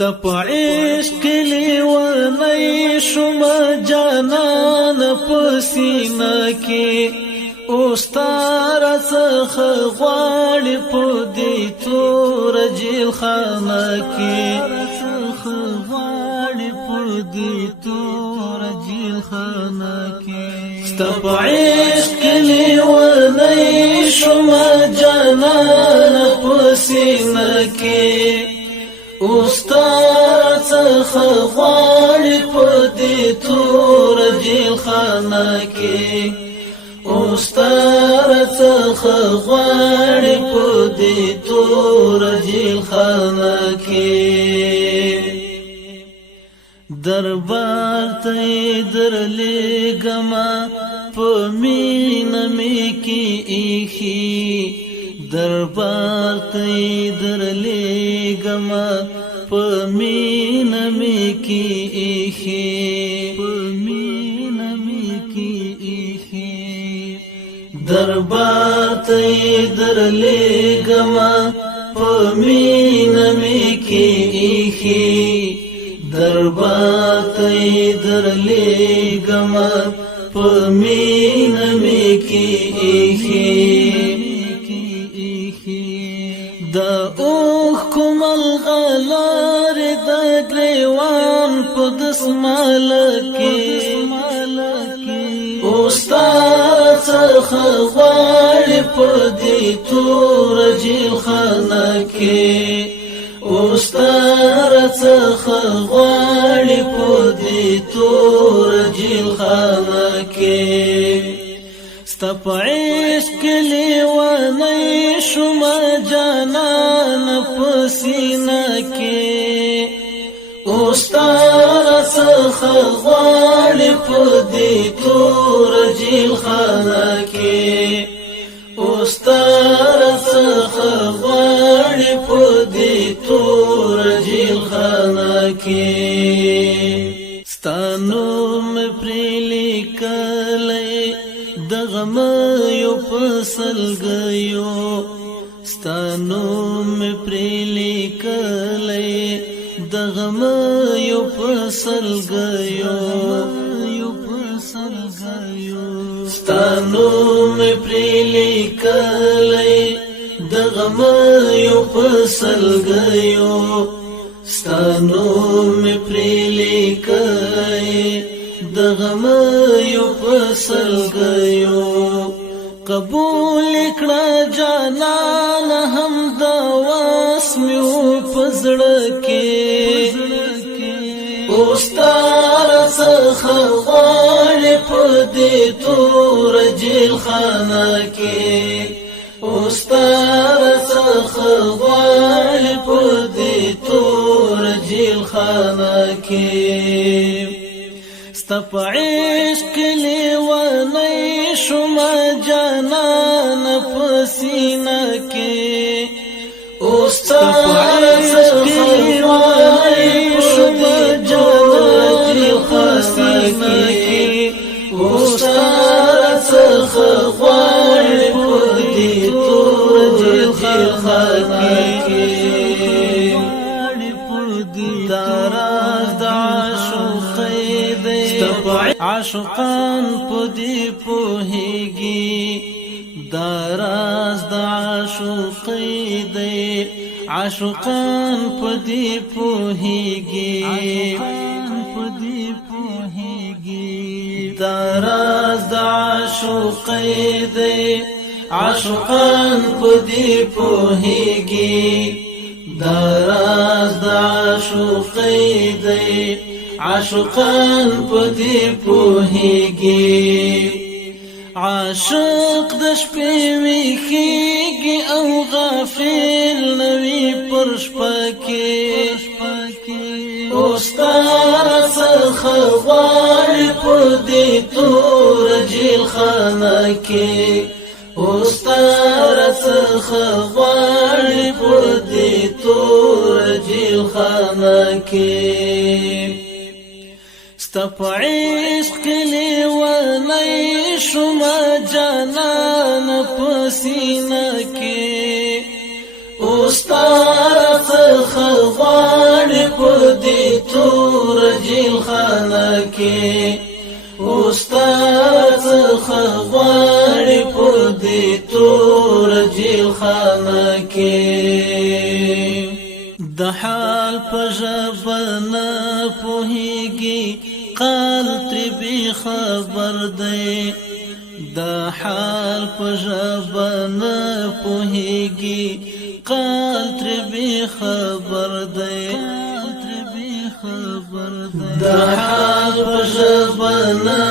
ستا په عشق لیونی شوم جانان په سینه کې اوس تا راڅخه غواړي په دې تور جیل خانه کې ستا په عشق لیونی شوم جانان په سینه کې اوس تا راڅخه غواړي په دې تور جیل خانه کې اوس تا راڅخه غواړي په دې تور جیل خانه کې دربار ته درلېږمه په مینه مې کې ایښي دربار ته درلېږمه په مینه مې کې ایښي دربار ته درلېږمه په مینه مې کې ایښي دربار ته درلېږمه په مینه مې کې ایښي د اوښکو ملغلرې د ګریوان په دسماله کې اوس تا راڅخه غواړي په دې تور جیل خانه کې اوس تا راڅخه غواړي په دې تور جیل خانه کې ستا په عشق لیونی شوم جانان په سینه کې اوس تا راڅخه غواړي په دې تور جیل خانه کې اوس تا راڅخه غواړي په دې تور جیل خانه کې ستا نوم پرې لیکلی د غمیو په سلګیو ستا نوم پرې لیکلی د غمیو په سلګیو ستا نوم پرې لیکلی د غمیو په سلګیو ستا نوم پرې لیکلی د غمیو په سلګیو قبول کړه جانان هم د واس مې په زړه کې اوس تا راڅخه غواړي په دې تور جیل خانه کې اوس تا راڅخه غواړي په دې تور جیل خانه کې ستا په عشق لیونی شوم جانان په سینه کې اوس تا راڅخه غواړي شوم جانان په سینه کې اوس تا راڅخه غواړي په دې تور جیل خانه کې عاشقان په دې پوهیږي دا راز د عاشقۍ دی عاشقان په دې پوهیږي دا راز د عاشقۍ دی عاشقان په دې پوهیږي دا راز د عاشقۍ دی عاشقان په دې پوهیږي عاشق د شپې ویښیږي او غافل نوي پر شپه کې اوس تا راڅخه غواړي په دې تور جیل خانه کې اوس تا راڅخه غواړي په دې تور جیل خانه کې ستا په عشق لیونی شوم جانان په سینه کې اوس تا راڅخه غواړي په د حال په ژبه نه پوهیږي قال ترې بې خبر دی د حال په ژبه نه پوهیږي قال ترې بې خبر دی د حال په ژبه نه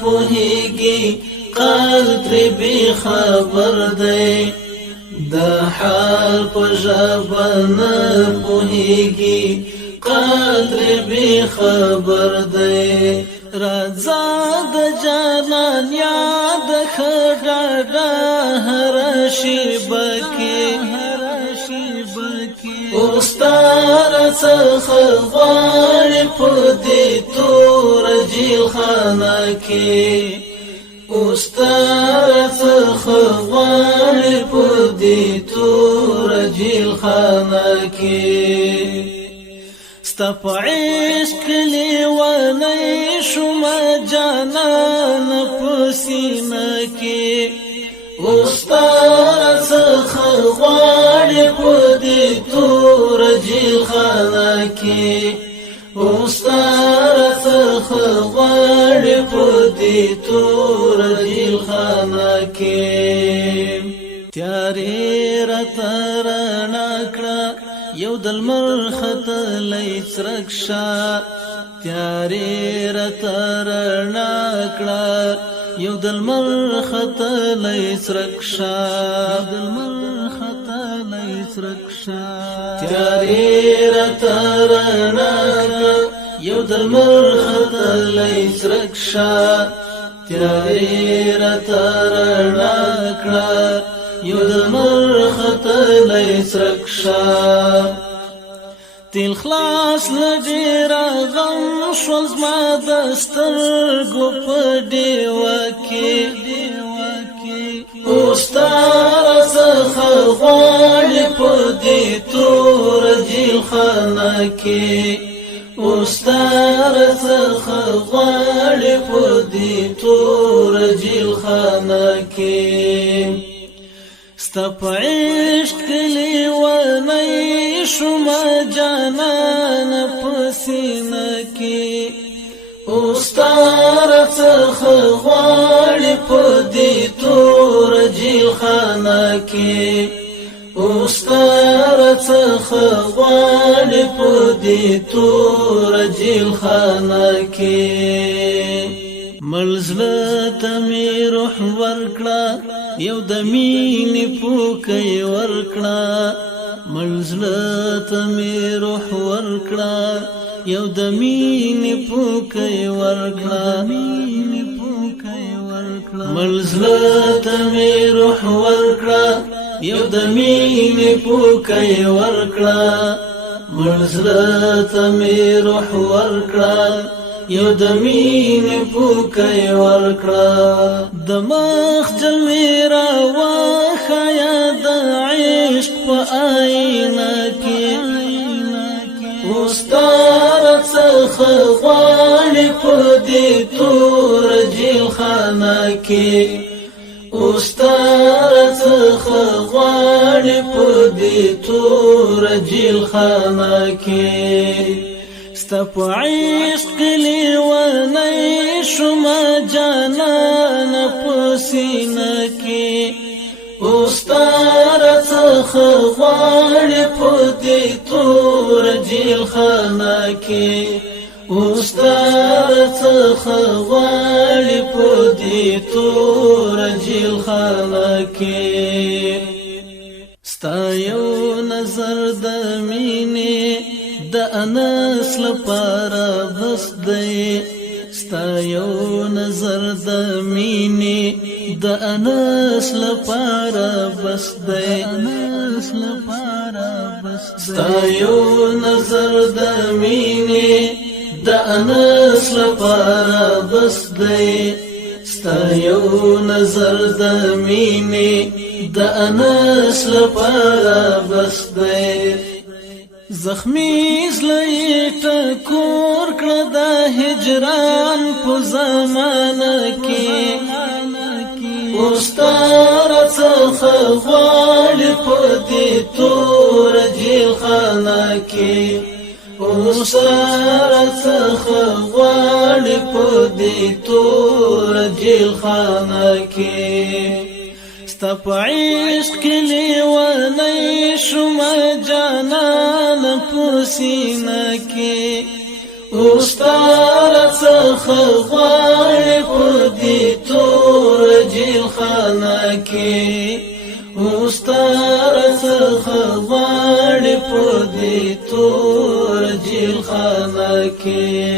پوهیږي قال ترې بې خبر دی د حال په ژبه نه پوهیږي قال ترې بې خبر دی راځه د جانان یاد ښه ډاډه هره شېبه کې ستا راڅخه غواړي په دې توره جیلخانه کې ستا راڅخه غواړي په دې توره جیلخانه کې ستا په عشق لیونی شومه جانان په سینه کې ستا راڅخه غواړي په دې توره جیلخانه کې ستا راڅخه غواړي په دې توره جیلخانه کې تیارې راته رڼا کړه یو د لمر ختلی څرک شه تیارې راته رڼا کړه یو د لمر ختلی څرک شه تیارې راته رڼا کړه یو د لمر ختلی څرک شه تیارې راته رڼا کړه یو د لمر ختلی څرک شه تیل خلاص له ډېره غم شول زما د سترګو په ډیوه کې ستا راڅخه غواړي په دې توره جیلخانه کې ستا راڅخه غواړي په دې توره جیلخانه کې ستا په عشق لیونی شومه جانان په سینه کې ستا راڅخه غواړي په دې توره جیلخانه کې ستا راڅخه غواړي په دې توره جیلخانه کې مړ زړه ته مې روح ورکړه یو د مینې پوکی ورکړه مړ زړه ته مې روح ورکړه یو د مینې پوکی ورکړه مړ زړه ته مې روح ورکړه یو د مینې پوکی ورکړه مړ زړه ته مې روح ورکړه یو د مینې پوکی ورکړه د مخ جلوې راوښیه د عشق په آینه کې ستا راڅخه غواړي په دې توره جیلخانه کې ستا راڅخه غواړي په دې توره جیلخانه کې ستا په عشق لیونی شومه جانان په سینه کې ستا راڅخه غواړي په دې توره جیلخانه کې ستا راڅخه غواړي په دې توره جیلخانه کې ستا یو نظر د مینې د انس لپاره بس دی ستا یو نظر د مینې د انس لپاره بس دی ستا یو نظر د مینې د انس لپاره بس دی ستا یو نظر د مینې د انس لپاره بس دی زخمی زلې ټکور کړه د هجران په زمانه کې ستا راڅخه غواړي په دې توره جیلخانه کې اوسار څخه غواړي په دې تور جیل خانه کې ستا په عشق کې لیونی شوم جانان په سینه کې اوسار څخه غواړي په دې تور جیل خانه کې اوستار څخه غواړي په دې تور جیل خانه کې